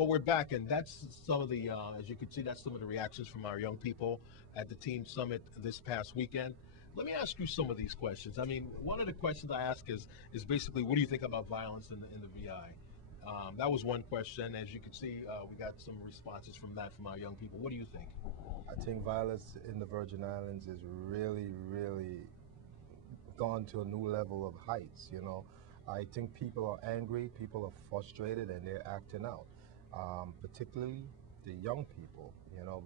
Well, we're back, and that's some of the, as you can see, that's some of the reactions from our young people at the Teen Summit this past weekend. Let me ask you some of these questions. I mean, one of the questions I ask is basically, what do you think about violence in the VI? That was one question. As you can see, we got some responses from that from our young people. What do you think? I think violence in the Virgin Islands is really, really gone to a new level of heights, you know. I think people are angry, people are frustrated, and they're acting out, particularly the young people, you know.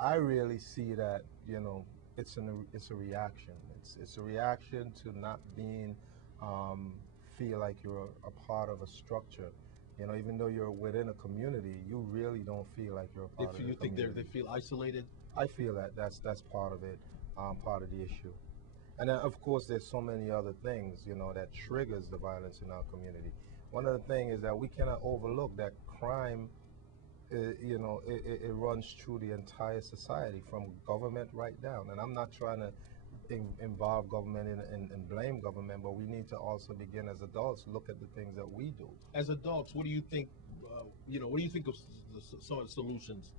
I really see that, you know, it's a reaction. It's a reaction to not being, feel like you're a part of a structure. You know, even though you're within a community, you really don't feel like you're a part of the You think community. they feel isolated? I feel that that's part of it, part of the issue. And then, of course, there's so many other things, you know, that triggers the violence in our community. One of the things is that we cannot overlook that crime, you know, it runs through the entire society from government right down. And I'm not trying to involve government and blame government, but we need to also begin as adults look at the things that we do. As adults, what do you think? What do you think of some of the solutions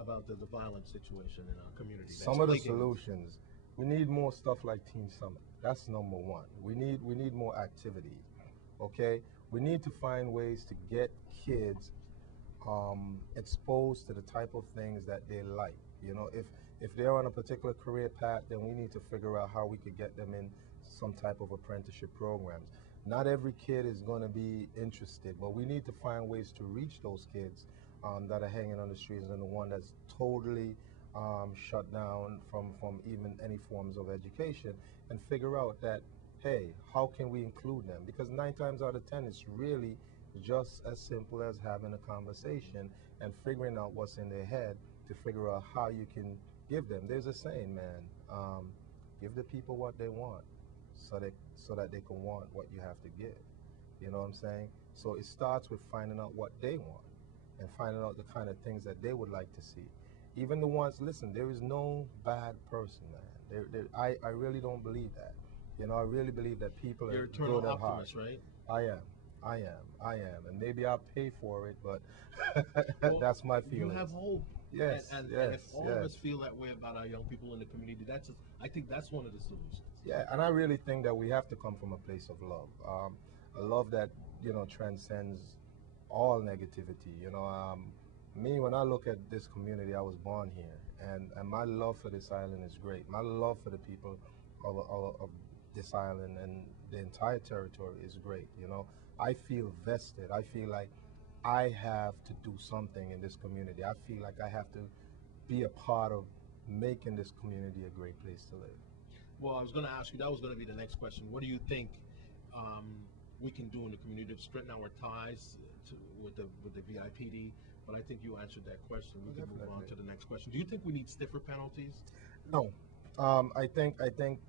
about the violent situation in our community? Some of the solutions, we need more stuff like Teen Summit. That's number one. We need more activities. Okay, we need to find ways to get kids exposed to the type of things that they like. You know, if they're on a particular career path, then we need to figure out how we could get them in some type of apprenticeship programs. Not every kid is going to be interested, but we need to find ways to reach those kids that are hanging on the streets and the one that's totally shut down from even any forms of education, and figure out that, hey, how can we include them? Because 9 times out of 10, it's really just as simple as having a conversation and figuring out what's in their head to figure out how you can give them. There's a saying, man, give the people what they want so that they can want what you have to give. You know what I'm saying? So it starts with finding out what they want and finding out the kind of things that they would like to see. Even the ones, listen, there is no bad person, man. I really don't believe that. You know, I really believe that people You're are good at heart. right? I am, and maybe I'll pay for it, but that's my feeling. You have hope. Yes, and if all of us feel that way about our young people in the community, I think that's one of the solutions. Yeah, and I really think that we have to come from a place of love, a love that, you know, transcends all negativity. You know, me, when I look at this community, I was born here, and my love for this island is great. My love for the people of this island and the entire territory is great. You know, I feel vested. I feel like I have to do something in this community. I feel like I have to be a part of making this community a great place to live. Well, I was going to ask you, that was going to be the next question. What do you think we can do in the community to strengthen our ties with the VIPD? But I think you answered that question. We can move on to the next question. Do you think we need stiffer penalties? No. I think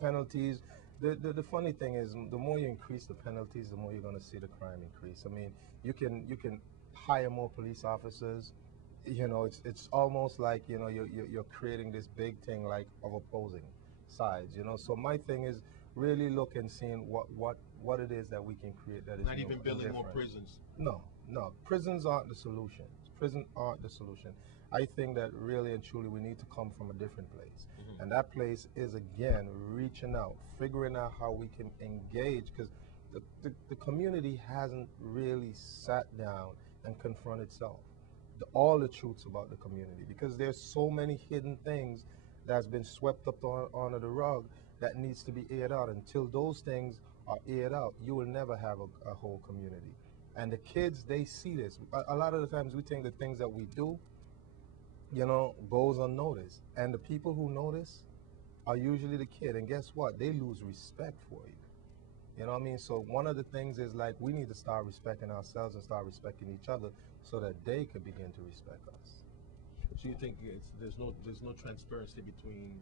penalties. The funny thing is, the more you increase the penalties, the more you're going to see the crime increase. I mean, you can hire more police officers. You know, it's almost like, you know, you're creating this big thing like of opposing sides. You know, so my thing is really look and seeing what it is that we can create that is not even building more prisons. No, prisons aren't the solution. Prisons aren't the solution. I think that really and truly we need to come from a different place. Mm-hmm. And that place is, again, reaching out, figuring out how we can engage, because the community hasn't really sat down and confronted itself. All the truths about the community, because there's so many hidden things that's been swept up under the rug that needs to be aired out. Until those things are aired out, you will never have a whole community. And the kids, they see this. A lot of the times we think the things that we do, you know, goes unnoticed. And the people who notice are usually the kid. And guess what? They lose respect for you. You know what I mean? So one of the things is, like, we need to start respecting ourselves and start respecting each other so that they could begin to respect us. So you think there's no transparency between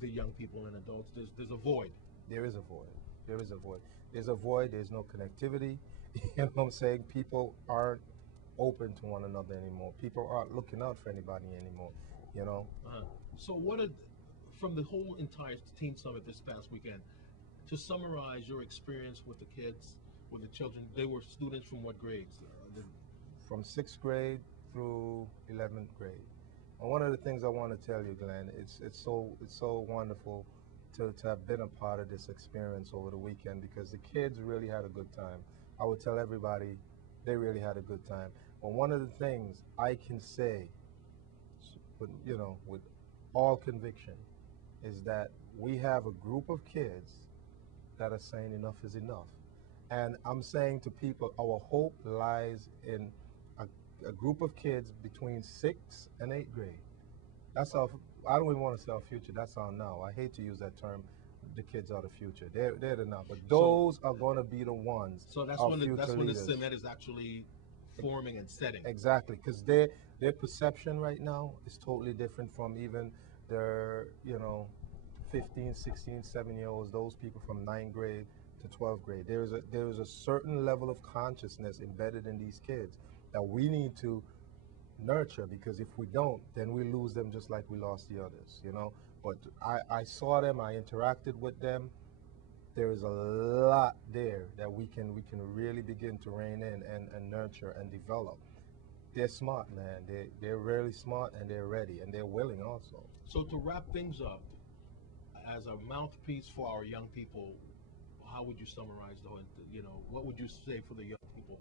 the young people and adults? There's a void. There is a void. There's a void. There's no connectivity. You know what I'm saying? People aren't open to one another anymore. People aren't looking out for anybody anymore. You know. So from the whole entire Teen Summit this past weekend, to summarize your experience with the kids, with the children, they were students from what grades? from 6th grade through 11th grade. And one of the things I want to tell you, Glenn, it's so wonderful to have been a part of this experience over the weekend, because the kids really had a good time. I would tell everybody they really had a good time. But one of the things I can say, with all conviction, is that we have a group of kids that are saying enough is enough. And I'm saying to people, our hope lies in a group of kids between 6th and 8th grade. That's our, I don't even want to say our future, that's our now. I hate to use that term, the kids are the future. They're the now. But those are going to be the ones. So that's when the cement is actually forming and setting. Exactly, because their perception right now is totally different from even their, 15, 16, 7-year-olds, those people from 9th grade to 12th grade. There is a certain level of consciousness embedded in these kids that we need to nurture, because if we don't, then we lose them just like we lost the others, But I saw them, I interacted with them. There is a lot there that we can really begin to rein in and nurture and develop. They're smart, man. They're really smart, and they're ready, and they're willing also. So to wrap things up, as a mouthpiece for our young people, how would you summarize what would you say for the young people?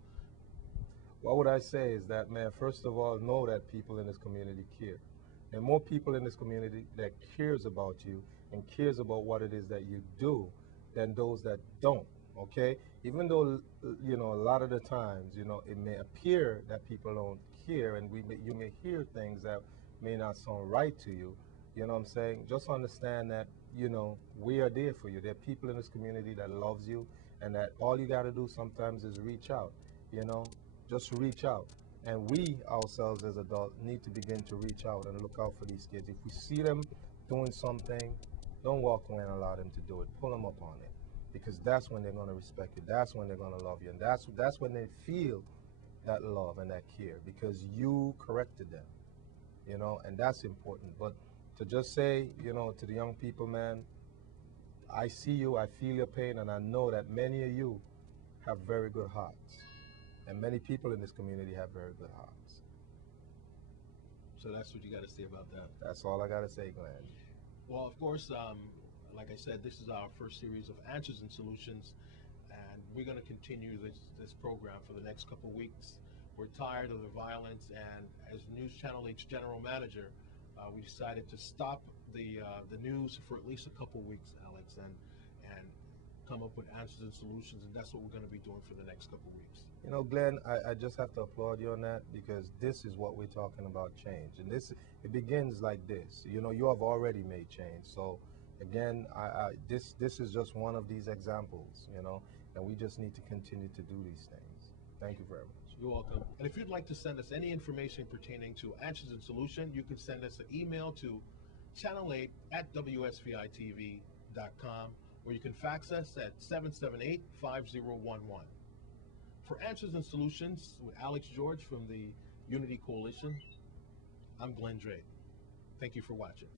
What would I say is that, man, first of all, know that people in this community care. There are more people in this community that cares about you and cares about what it is that you do than those that don't, okay? Even though, a lot of the times, it may appear that people don't care, and you may hear things that may not sound right to you, you know what I'm saying? Just understand that, we are there for you. There are people in this community that loves you, and that all you got to do sometimes is reach out, just reach out. And we ourselves as adults need to begin to reach out and look out for these kids. If we see them doing something, don't walk away and allow them to do it. Pull them up on it, because that's when they're going to respect you. That's when they're going to love you. And that's when they feel that love and that care, because you corrected them, and that's important. But to just say, to the young people, man, I see you, I feel your pain, and I know that many of you have very good hearts. And many people in this community have very good hearts. So that's what you got to say about that. That's all I got to say, Glenn. Well, of course, like I said, this is our first series of Answers and Solutions, and we're going to continue this program for the next couple of weeks. We're tired of the violence, and as News Channel 8's general manager, we decided to stop the news for at least a couple of weeks, Alex, and come up with answers and solutions, and that's what we're going to be doing for the next couple of weeks. Glenn, I just have to applaud you on that, because this is what we're talking about, change. And it begins like this. You have already made change. So again, this is just one of these examples, and we just need to continue to do these things. Thank you very much. You're welcome. And if you'd like to send us any information pertaining to Answers and Solution, you can send us an email to channel8@wsvitv.com, or you can fax us at 778-5011. For Answers and Solutions with Alex George from the Unity Coalition, I'm Glenn Drake. Thank you for watching.